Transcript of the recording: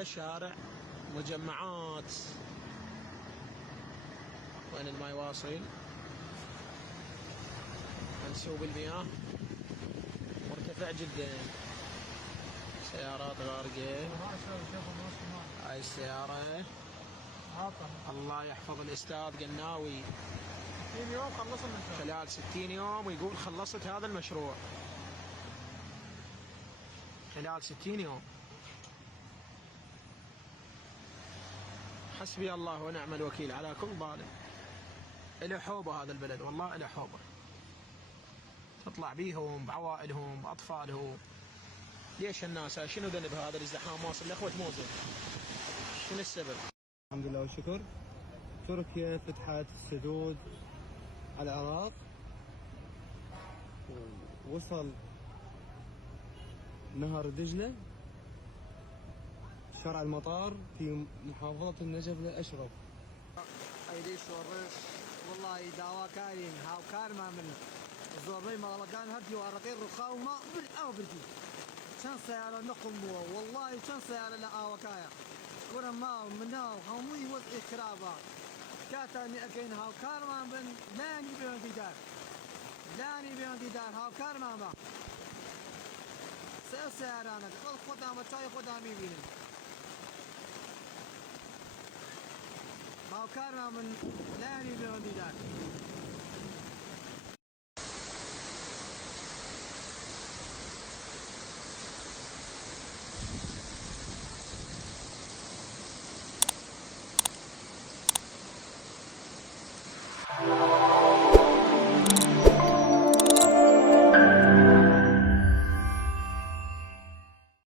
هذا شارع مجمعات. وين الماء واصل؟ منسوب المياه مرتفع جدا، سيارات غارقة. هاي السيارة الله يحفظ الأستاذ قناوي 60 يوم خلص المشروع، خلال 60 يوم، ويقول خلصت هذا المشروع خلال 60 يوم. حسبي الله ونعم الوكيل على كل ظالم. إله حوبة هذا البلد، والله إله حوبة، تطلع بيهم بعوائلهم بأطفالهم. ليش الناس شنو ذنب هذا الازدحام واصل لأخوة موزة؟ شنو السبب؟ الحمد لله والشكر. تركيا فتحت سدود على العراق، ووصل نهر دجلة شارع المطار في محافظة النجف للأشرف. أيدي شورش والله دعوة كاين هاو كارما من زوري مالكان هدي وارقين رخاوما بالأو بدي كان سيارة نقم والله كان سيارة لا وكايا ورا ما مناو هموي وضع خرابة كاتاني أكين هاو كارما من لاني بيون ديدار لاني بيون ديدار هاو كارما ما سيارة أنا خدها ما تاي خدها ميبين هاو كارما من لاني